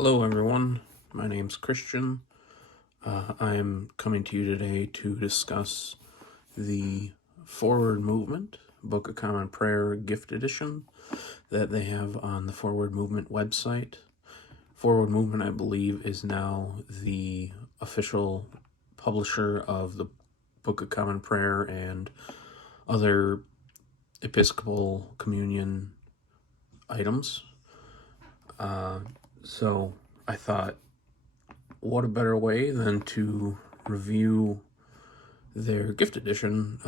Hello, everyone. My name's Christian. I'm coming to you today to discuss the Forward Movement Book of Common Prayer Gift Edition that they have on the Forward Movement website. Forward Movement, I believe, is now the official publisher of the Book of Common Prayer and other Episcopal Communion items. So I thought, what a better way than to review their gift edition,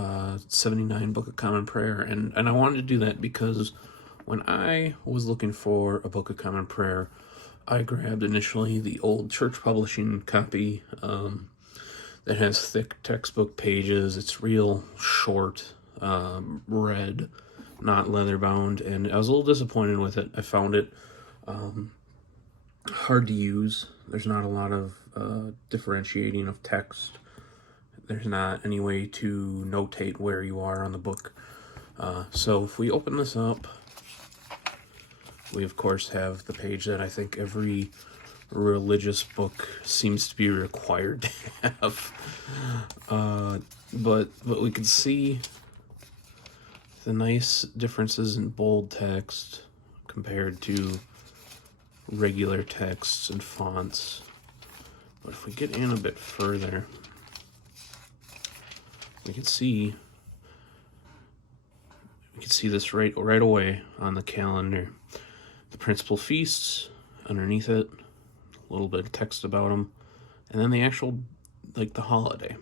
79 Book of Common Prayer. And I wanted to do that because when I was looking for a Book of Common Prayer, I grabbed initially the old church publishing copy that has thick textbook pages. It's real short, red, not leather bound, and I was a little disappointed with it. I found it hard to use. There's not a lot of differentiating of text. There's not any way to notate where you are on the book. So if we open this up, we of course have the page that I think every religious book seems to be required to have. But we can see the nice differences in bold text compared to regular texts and fonts. But if we get in a bit further, we can see this right away on the calendar. The principal feasts underneath it, a little bit of text about them, and then the actual, like, the holiday,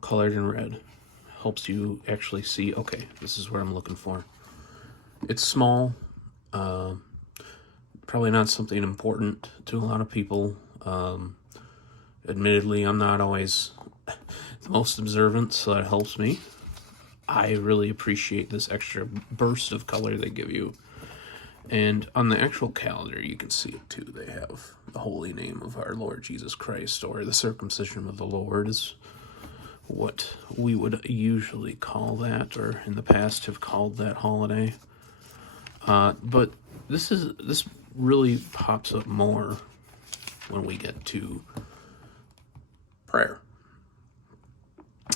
colored in red, helps you actually see, okay, this is what I'm looking for. It's small, probably not something important to a lot of people. Admittedly, I'm not always the most observant, so that helps me. I really appreciate this extra burst of color they give you. And on the actual calendar, you can see it too. They have the holy name of our Lord Jesus Christ, or the circumcision of the Lord is what we would usually call that, or in the past have called that holiday. But this really pops up more when we get to prayer.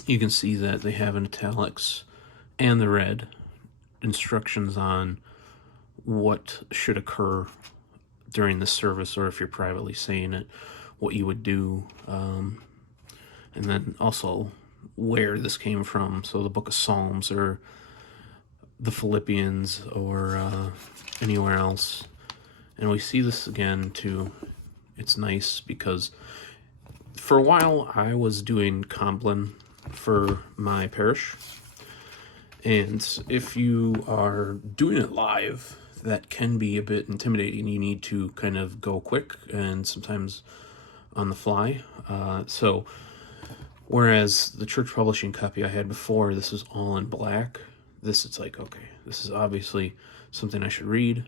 You can see that they have in italics and the red instructions on what should occur during the service, or if you're privately saying it, what you would do, and then also where this came from. So the Book of Psalms or the Philippians or anywhere else. And we see this again too. It's nice because for a while I was doing Compline for my parish, and if you are doing it live, that can be a bit intimidating. You need to kind of go quick and sometimes on the fly. So whereas the church publishing copy I had before, this was all in black. This, it's like, okay, this is obviously something I should read.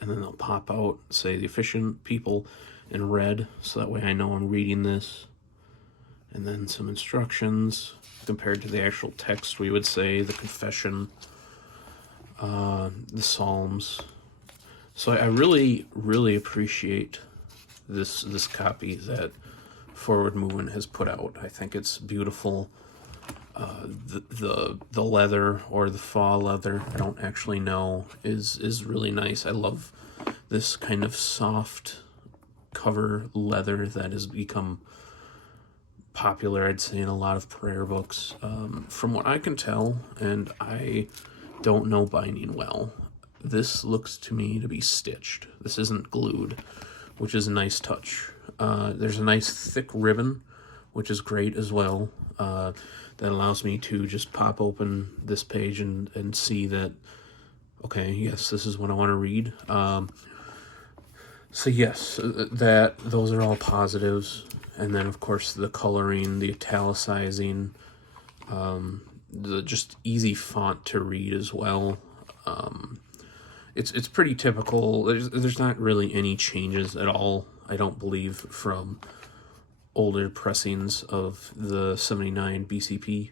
And then they'll pop out, say, the efficient people in red, so that way I know I'm reading this. And then some instructions compared to the actual text, we would say, the confession, the Psalms. So I really, really appreciate this copy that Forward Movement has put out. I think it's beautiful. The leather, or the faux leather, I don't actually know, is really nice. I love this kind of soft cover leather that has become popular, I'd say, in a lot of prayer books. From what I can tell, and I don't know binding well, this looks to me to be stitched. This isn't glued, which is a nice touch. There's a nice thick ribbon, which is great as well. That allows me to just pop open this page and see that, okay, yes, this is what I want to read. So yes, those are all positives. And then, of course, the coloring, the italicizing, the just easy font to read as well. It's pretty typical. There's not really any changes at all, I don't believe, from older pressings of the 79 BCP.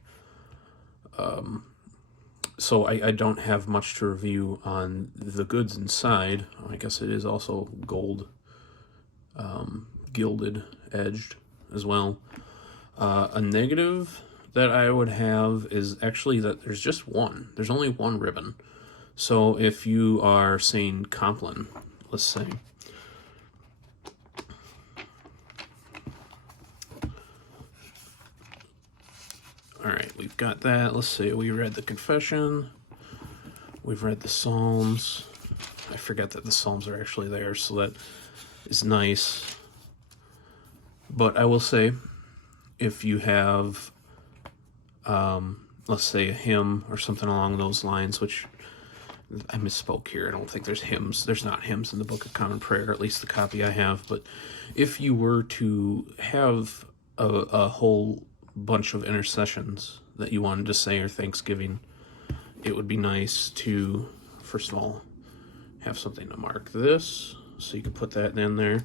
So I don't have much to review on the goods inside. I guess it is also gold gilded edged as well. A negative that I would have is actually that there's just one. There's only one ribbon. So if you are saying Compline, let's say, all right, we've got that. Let's see, we read the Confession. We've read the Psalms. I forget that the Psalms are actually there, so that is nice. But I will say, if you have, let's say, a hymn or something along those lines, which I misspoke here. I don't think there's hymns. There's not hymns in the Book of Common Prayer, at least the copy I have. But if you were to have a whole bunch of intercessions that you wanted to say or Thanksgiving, it would be nice to, first of all, have something to mark this. So you can put that in there.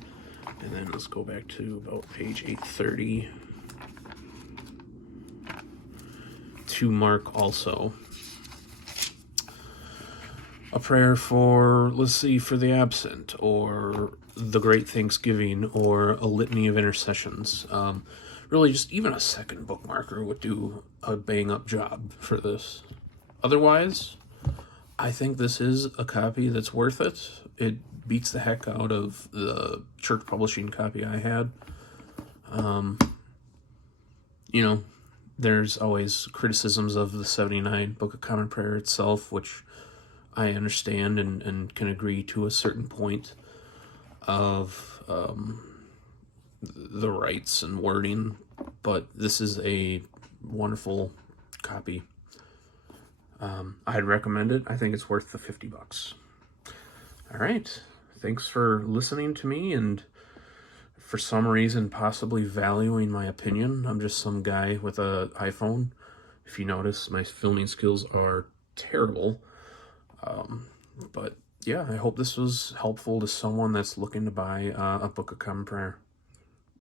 And then let's go back to about page 830 to mark also a prayer for, let's see, for the absent, or the Great Thanksgiving, or a litany of intercessions. Really, just even a second bookmarker would do a bang-up job for this. Otherwise, I think this is a copy that's worth it. It beats the heck out of the church publishing copy I had. You know, there's always criticisms of the 79 Book of Common Prayer itself, which I understand and can agree to a certain point of the rights and wording, but this is a wonderful copy. I'd recommend it. I think it's worth the $50. All right. Thanks for listening to me and for some reason possibly valuing my opinion. I'm just some guy with an iPhone. If you notice, my filming skills are terrible. But yeah, I hope this was helpful to someone that's looking to buy a Book of Common Prayer.